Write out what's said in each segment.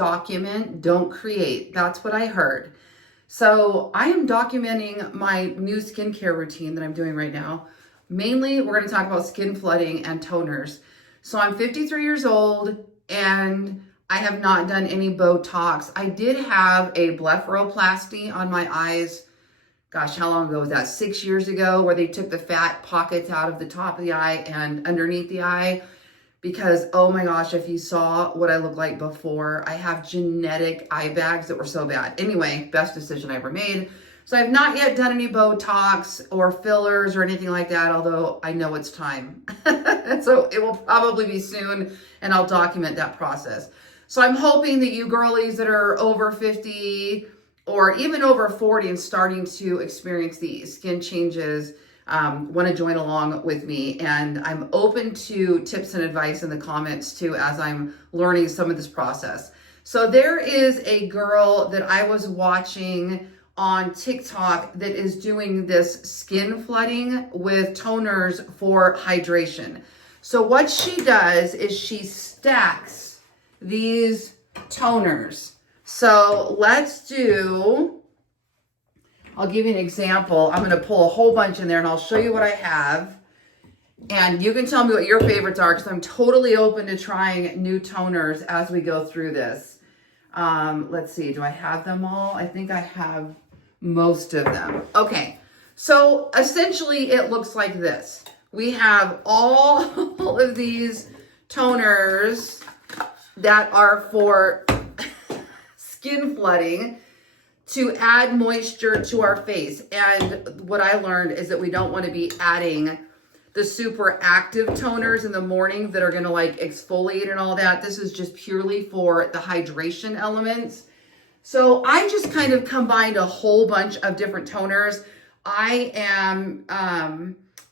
Document, don't create. That's what I heard. So I am documenting my new skincare routine that I'm doing right now. Mainly, we're going to talk about skin flooding and toners. So I'm 53 years old and I have not done any Botox. I did have a blepharoplasty on my eyes. Gosh, how long ago was that? 6 years ago, where they took the fat pockets out of the top of the eye and underneath the eye. Because, oh my gosh, if you saw what I looked like before, I have genetic eye bags that were so bad. Anyway, best decision I ever made. So I've not yet done any Botox or fillers or anything like that, although I know it's time. So it will probably be soon, and I'll document that process. So I'm hoping that you girlies that are over 50 or even over 40 and starting to experience these skin changes want to join along with me. And I'm open to tips and advice in the comments too, as I'm learning some of this process. So there is a girl that I was watching on TikTok that is doing this skin flooding with toners for hydration. So what she does is she stacks these toners. So let's do, I'll give you an example. I'm going to pull a whole bunch in there and I'll show you what I have. And you can tell me what your favorites are, because I'm totally open to trying new toners as we go through this. Let's see, do I have them all? I think I have most of them. Okay, so essentially it looks like this. We have all of these toners that are for skin flooding, to add moisture to our face. And what I learned is that we don't want to be adding the super active toners in the morning that are going to like exfoliate and all that. This is just purely for the hydration elements. So I just kind of combined a whole bunch of different toners. I am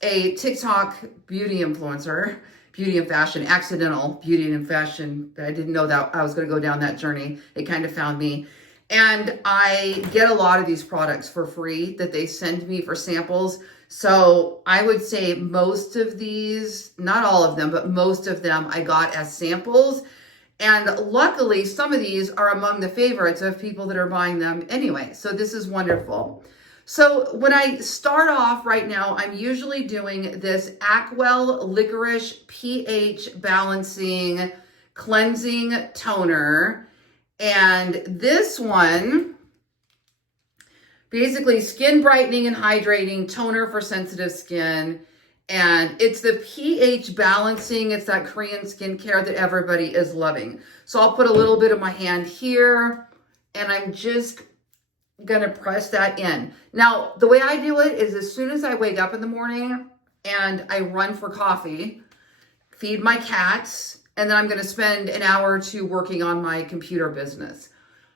a TikTok beauty influencer, beauty and fashion, accidental beauty and fashion. I didn't know that I was going to go down that journey. It kind of found me. And I get a lot of these products for free that they send me for samples. So I would say most of these, not all of them, but most of them I got as samples. And luckily, some of these are among the favorites of people that are buying them anyway. So this is wonderful. So when I start off right now, I'm usually doing this Acwell Licorice pH Balancing Cleansing Toner. And this one, basically skin brightening and hydrating toner for sensitive skin. And it's the pH balancing. It's that Korean skincare that everybody is loving. So I'll put a little bit of my hand here and I'm just gonna press that in. Now, the way I do it is as soon as I wake up in the morning and I run for coffee, feed my cats, and then I'm going to spend an hour or two working on my computer business.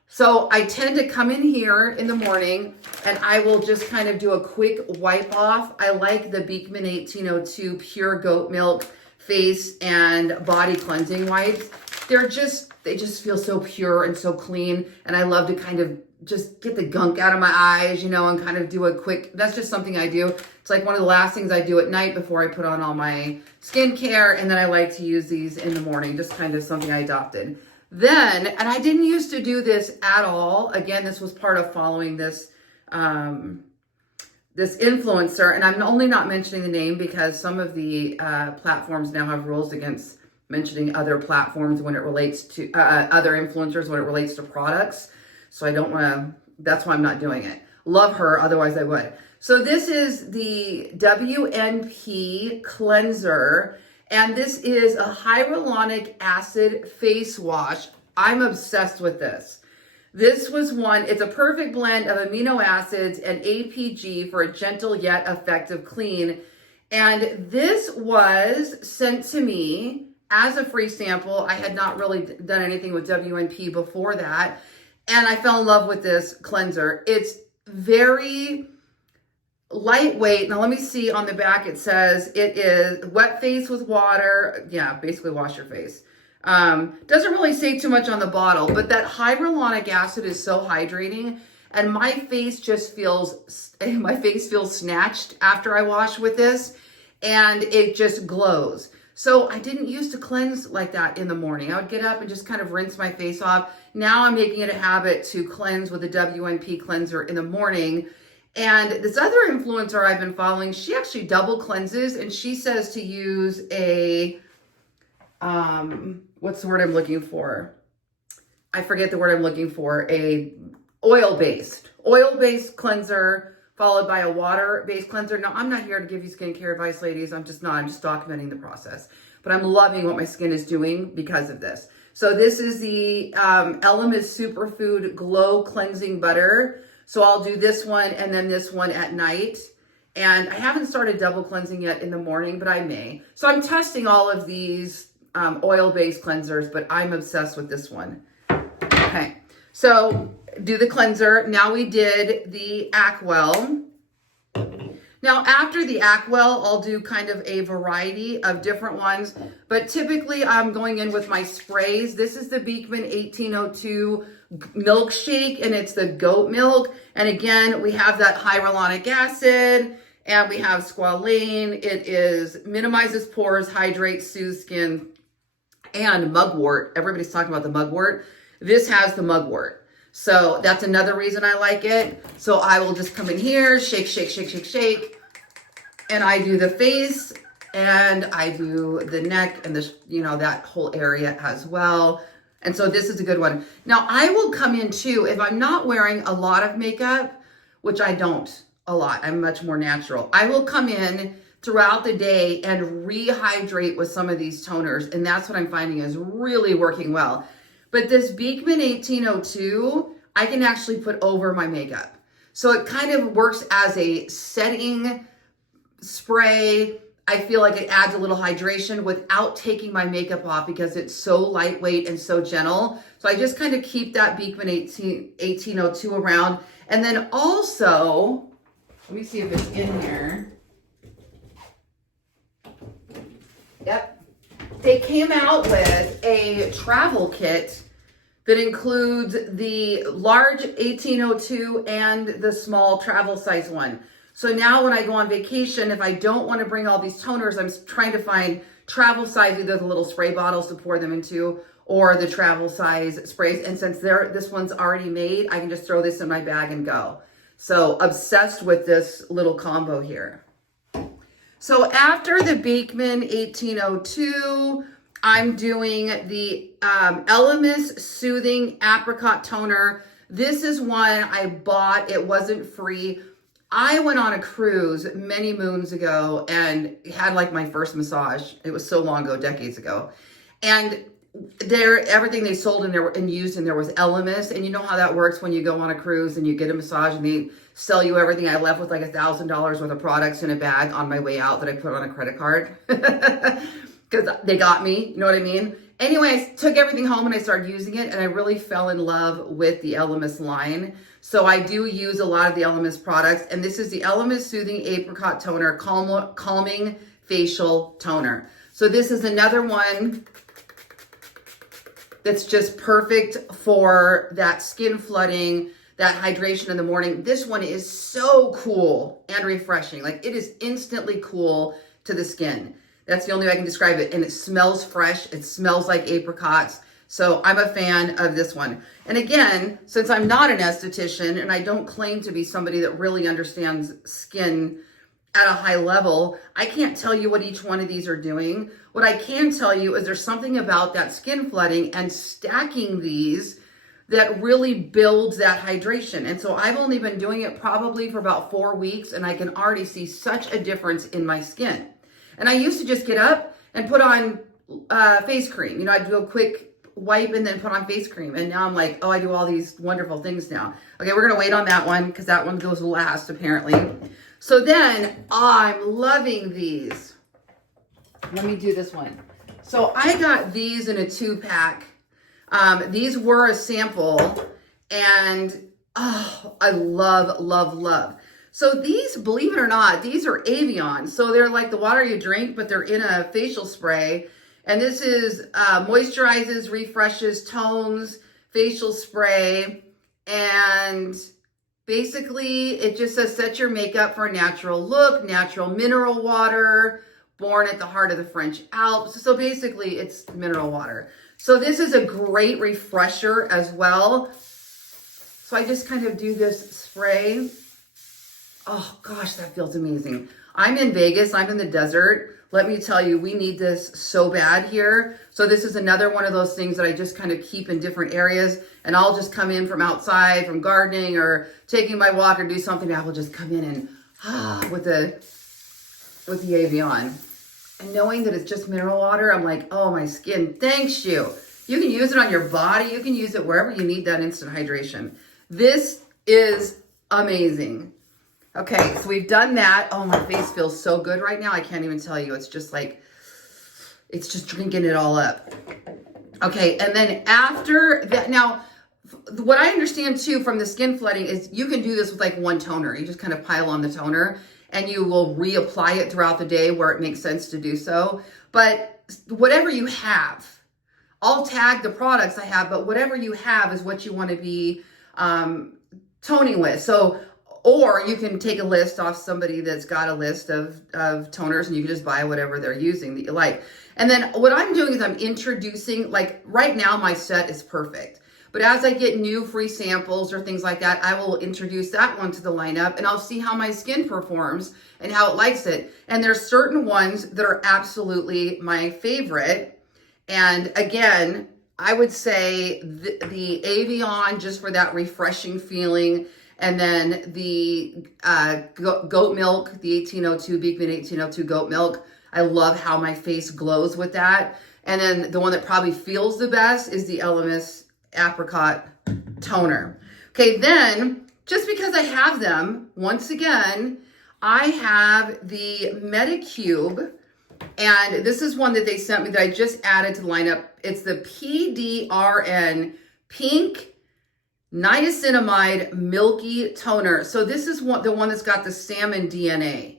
So I tend to come in here in the morning and I will just kind of do a quick wipe off. I like the Beekman 1802 Pure Goat Milk Face and Body Cleansing Wipes. They just feel so pure and so clean. And I love to kind of just get the gunk out of my eyes, you know, and kind of do a quick, that's just something I do. It's like one of the last things I do at night before I put on all my skincare. And then I like to use these in the morning, just kind of something I adopted. Then, and I didn't used to do this at all. Again, this was part of following this, this influencer. And I'm only not mentioning the name because some of the platforms now have rules against mentioning other platforms when it relates to other influencers, when it relates to products. So I don't want to, that's why I'm not doing it. Love her, otherwise I would. So this is the WNP Cleanser, and this is a hyaluronic acid face wash. I'm obsessed with this. This was one, it's a perfect blend of amino acids and APG for a gentle yet effective clean. And this was sent to me as a free sample. I had not really done anything with WNP before that. And I fell in love with this cleanser. It's very lightweight. Now let me see on the back, it says it is wet face with water. Yeah, basically wash your face. Doesn't really say too much on the bottle, but that hyaluronic acid is so hydrating. And my face just feels, my face feels snatched after I wash with this, and it just glows. So I didn't used to cleanse like that in the morning. I would get up and just kind of rinse my face off. Now I'm making it a habit to cleanse with a WNP cleanser in the morning. And this other influencer I've been following, she actually double cleanses, and she says to use a, what's the word I'm looking for? I forget the word I'm looking for, a oil-based cleanser followed by a water-based cleanser. Now, I'm not here to give you skincare advice, ladies. I'm just documenting the process. But I'm loving what my skin is doing because of this. So this is the Elemis Superfood Glow Cleansing Butter. So I'll do this one and then this one at night. And I haven't started double cleansing yet in the morning, but I may. So I'm testing all of these oil-based cleansers, but I'm obsessed with this one. Okay, so do the cleanser. Now we did the Acwell. Now after the Acwell, I'll do kind of a variety of different ones, but typically I'm going in with my sprays. This is the Beekman 1802 milkshake, and it's the goat milk. And again, we have that hyaluronic acid, and we have squalane. It minimizes pores, hydrates, soothes skin, and mugwort. Everybody's talking about the mugwort. This has the mugwort. So that's another reason I like it. So I will just come in here, shake, shake, shake, shake, shake. And I do the face, and I do the neck, and this, that whole area as well. And so this is a good one. Now I will come in too, if I'm not wearing a lot of makeup, which I don't a lot, I'm much more natural. I will come in throughout the day and rehydrate with some of these toners. And that's what I'm finding is really working well. But this Beekman 1802, I can actually put over my makeup. So it kind of works as a setting spray. I feel like it adds a little hydration without taking my makeup off because it's so lightweight and so gentle. So I just kind of keep that Beekman 1802 around. And then also, let me see if it's in here. Yep. They came out with a travel kit that includes the large 1802 and the small travel size one. So now when I go on vacation, if I don't want to bring all these toners, I'm trying to find travel size, either the little spray bottles to pour them into or the travel size sprays. And since this one's already made, I can just throw this in my bag and go. So obsessed with this little combo here. So after the Beekman 1802, I'm doing the Elemis Soothing Apricot Toner. This is one I bought. It wasn't free. I went on a cruise many moons ago and had like my first massage. It was so long ago, decades ago. And everything they sold in there and used in there was Elemis. And you know how that works when you go on a cruise and you get a massage and they sell you everything. I left with like $1,000 worth of products in a bag on my way out that I put on a credit card because they got me, you know what I mean? Anyway, I took everything home and I started using it, and I really fell in love with the Elemis line. So I do use a lot of the Elemis products, and this is the Elemis Soothing Apricot Toner, Calming Facial Toner. So this is another one that's just perfect for that skin flooding, that hydration in the morning. This one is so cool and refreshing. Like, it is instantly cool to the skin. That's the only way I can describe it. And it smells fresh. It smells like apricots. So I'm a fan of this one. And again, since I'm not an esthetician and I don't claim to be somebody that really understands skin at a high level, I can't tell you what each one of these are doing. What I can tell you is there's something about that skin flooding and stacking these that really builds that hydration. And so I've only been doing it probably for about 4 weeks, and I can already see such a difference in my skin. And I used to just get up and put on face cream. You know, I'd do a quick wipe and then put on face cream. And now I'm like, oh, I do all these wonderful things now. Okay, we're going to wait on that one because that one goes last, apparently. So then, I'm loving these. Let me do this one. So I got these in a 2-pack. These were a sample, and oh, I love, love, love. So these, believe it or not, these are Avion. So they're like the water you drink, but they're in a facial spray. And this is moisturizes, refreshes, tones, facial spray. And basically it just says set your makeup for a natural look, natural mineral water, born at the heart of the French Alps. So basically it's mineral water. So this is a great refresher as well. So I just kind of do this spray. Oh gosh, that feels amazing. I'm in Vegas, I'm in the desert. Let me tell you, we need this so bad here. So this is another one of those things that I just kind of keep in different areas, and I'll just come in from outside, from gardening or taking my walk or do something. I will just come in and with the Evian. And knowing that it's just mineral water, I'm like, oh, my skin thanks you. You can use it on your body. You can use it wherever you need that instant hydration. This is amazing. Okay, so we've done that. Oh, my face feels so good right now. I can't even tell you. It's just like, it's just drinking it all up. Okay, and then after that, now, what I understand too from the skin flooding is you can do this with like one toner. You just kind of pile on the toner and you will reapply it throughout the day where it makes sense to do so. But whatever you have, I'll tag the products I have, but whatever you have is what you want to be toning with. So, or you can take a list off somebody that's got a list of toners, and you can just buy whatever they're using that you like. And then what I'm doing is I'm introducing, like right now my set is perfect. But as I get new free samples or things like that, I will introduce that one to the lineup, and I'll see how my skin performs and how it likes it. And there's certain ones that are absolutely my favorite. And again, I would say the Evian, just for that refreshing feeling. And then the goat milk, the 1802, Beekman 1802 goat milk. I love how my face glows with that. And then the one that probably feels the best is the Elemis apricot toner. Okay, then just because I have them, once again, I have the Medicube, and this is one that they sent me that I just added to the lineup. It's the PDRN Pink Niacinamide Milky Toner. So this is the one that's got the salmon DNA.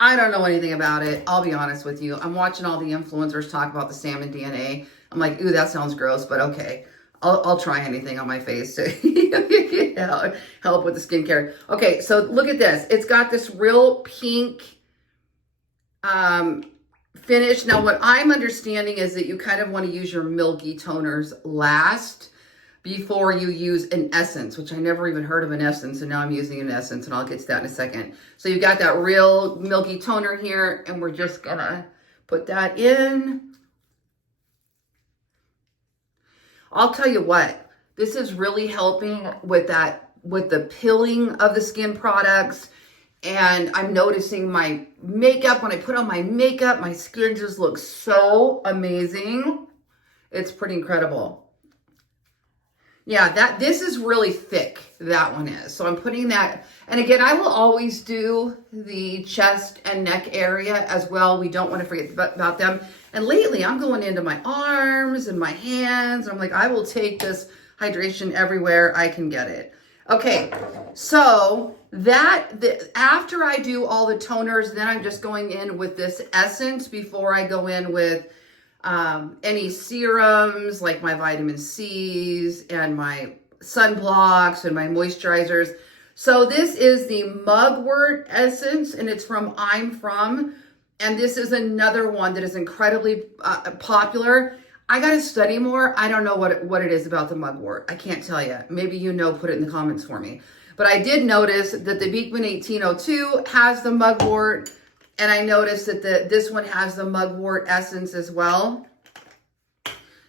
I don't know anything about it. I'll be honest with you. I'm watching all the influencers talk about the salmon DNA. I'm like, ooh, that sounds gross, but okay. I'll try anything on my face to help with the skincare. Okay, so look at this. It's got this real pink finish. Now, what I'm understanding is that you kind of want to use your milky toners last before you use an essence, which I never even heard of an essence, and now I'm using an essence, and I'll get to that in a second. So you got that real milky toner here, and we're just gonna put that in. I'll tell you what, this is really helping with that, with the pilling of the skin products. And I'm noticing my makeup, when I put on my makeup, my skin just looks so amazing. It's pretty incredible. Yeah, this is really thick, that one is. So I'm putting that, and again, I will always do the chest and neck area as well. We don't want to forget about them. And lately, I'm going into my arms and my hands. I'm like, I will take this hydration everywhere I can get it. Okay, so after I do all the toners, then I'm just going in with this essence before I go in with any serums like my vitamin C's and my sunblocks and my moisturizers. So this is the Mugwort Essence, and it's from I'm From. And this is another one that is incredibly popular. I got to study more. I don't know what it is about the mugwort. I can't tell you. Maybe you know, put it in the comments for me. But I did notice that the Beekman 1802 has the mugwort, and I noticed that this one has the mugwort essence as well.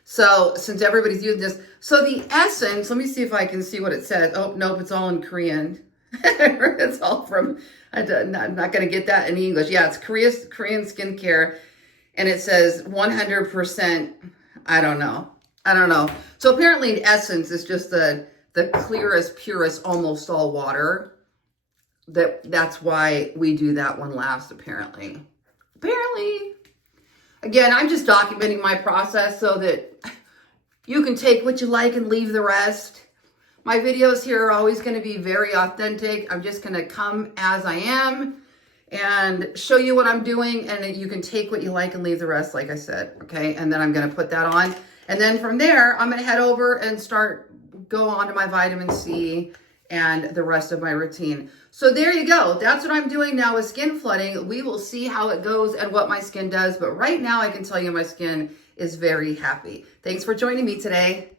So since everybody's using this, so the essence, let me see if I can see what it says. Oh, nope, it's all in Korean. It's all from, I'm not going to get that in English. Yeah, it's Korean skincare, and it says 100%, I don't know. So apparently the essence is just the clearest, purest, almost all water. That's why we do that one last, apparently. Again, I'm just documenting my process so that you can take what you like and leave the rest. My videos here are always going to be very authentic. I'm just going to come as I am and show you what I'm doing, and you can take what you like and leave the rest, like I said, okay? And then I'm going to put that on. And then from there, I'm going to head over and go on to my vitamin C and the rest of my routine. So there you go. That's what I'm doing now with skin flooding. We will see how it goes and what my skin does. But right now I can tell you my skin is very happy. Thanks for joining me today.